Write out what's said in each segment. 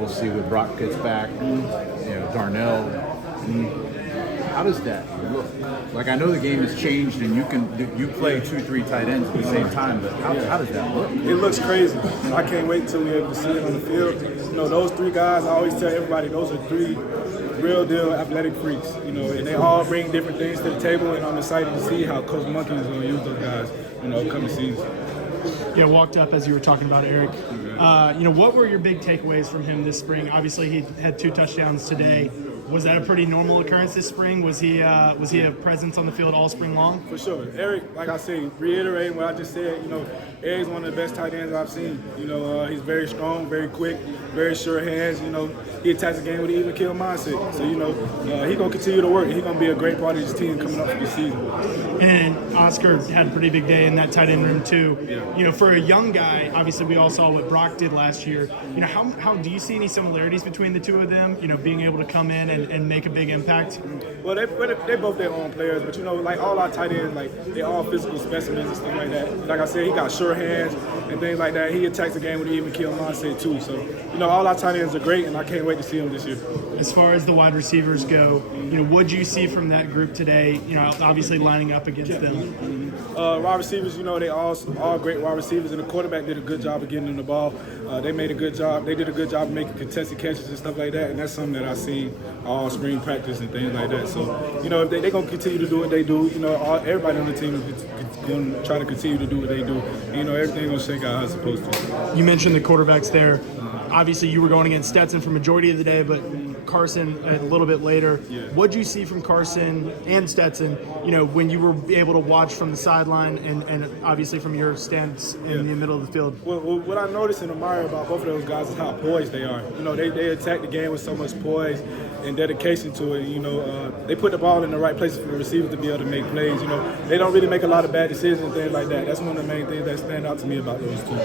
we'll see when Brock gets back. Darnell. How does that look? Like, I know the game has changed, and you play 2-3 tight ends at the same time, but how does that look? It looks crazy. I can't wait till we're able to see it on the field. Those three guys, I always tell everybody, those are three real deal athletic freaks. And they all bring different things to the table, and I'm excited to see how Coach Monkey is going to use those guys, coming season. Yeah, walked up as you were talking about Arik. What were your big takeaways from him this spring? Obviously, he had 2 touchdowns today. Was that a pretty normal occurrence this spring? Was he a presence on the field all spring long? For sure. Arik, like I say, reiterating what I just said, Arik's one of the best tight ends I've seen. He's very strong, very quick, very sure hands. He attacks the game with an even kill mindset. So, he's going to continue to work, and he's going to be a great part of his team coming up for this season. And Oscar had a pretty big day in that tight end room too. Yeah. For a young guy, obviously we all saw what Brock did last year. How do you see any similarities between the two of them? Being able to come in and make a big impact. Well, they both their own players, but like all our tight ends, like they all physical specimens and stuff like that. Like I said, he got sure hands and things like that. He attacks the game with an even kill mindset too. So all our tight ends are great, and I can't wait to see them this year. As far as the wide receivers go, what'd you see from that group today? Obviously lining up against them. Wide receivers, they all great wide receivers, and the quarterback did a good job of getting them the ball. They did a good job of making contested catches and stuff like that, and that's something that I see all spring practice and things like that. So, if they're going to continue to do what they do, everybody on the team is going to try to continue to do what they do. Everything's going to shake out how it's supposed to. You mentioned the quarterbacks there. Obviously, you were going against Stetson for majority of the day, but Carson a little bit later. Yeah. What'd you see from Carson and Stetson, when you were able to watch from the sideline and obviously from your stance in the middle of the field? Well, what I noticed and admire about both of those guys is how poised they are. They attack the game with so much poise and dedication to it. They put the ball in the right places for the receivers to be able to make plays. They don't really make a lot of bad decisions and things like that. That's one of the main things that stand out to me about those two.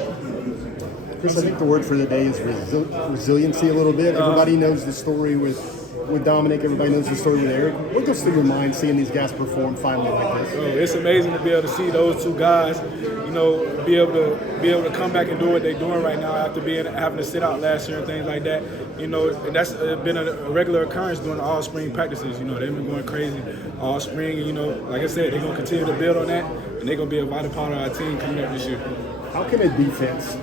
Chris, I think the word for the day is resiliency a little bit. Everybody knows the story with Dominic. Everybody knows the story with Arik. What goes through your mind seeing these guys perform finally like this? It's amazing to be able to see those two guys, be able to come back and do what they're doing right now after having to sit out last year and things like that. And that's been a regular occurrence during all spring practices. They've been going crazy all spring. And, like I said, they're going to continue to build on that, and they're going to be a vital part of our team coming up this year. How can a defense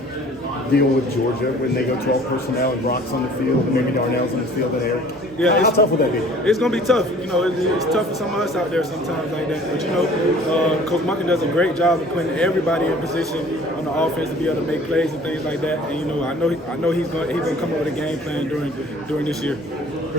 deal with Georgia when they go 12 personnel and Brock's on the field and maybe Darnell's on the field and Arik? Yeah, how tough would that be? It's going to be tough. It's tough for some of us out there sometimes like that. But, Coach Monkey does a great job of putting everybody in position on the offense to be able to make plays and things like that. And, I know he's going to come up with a game plan during this year.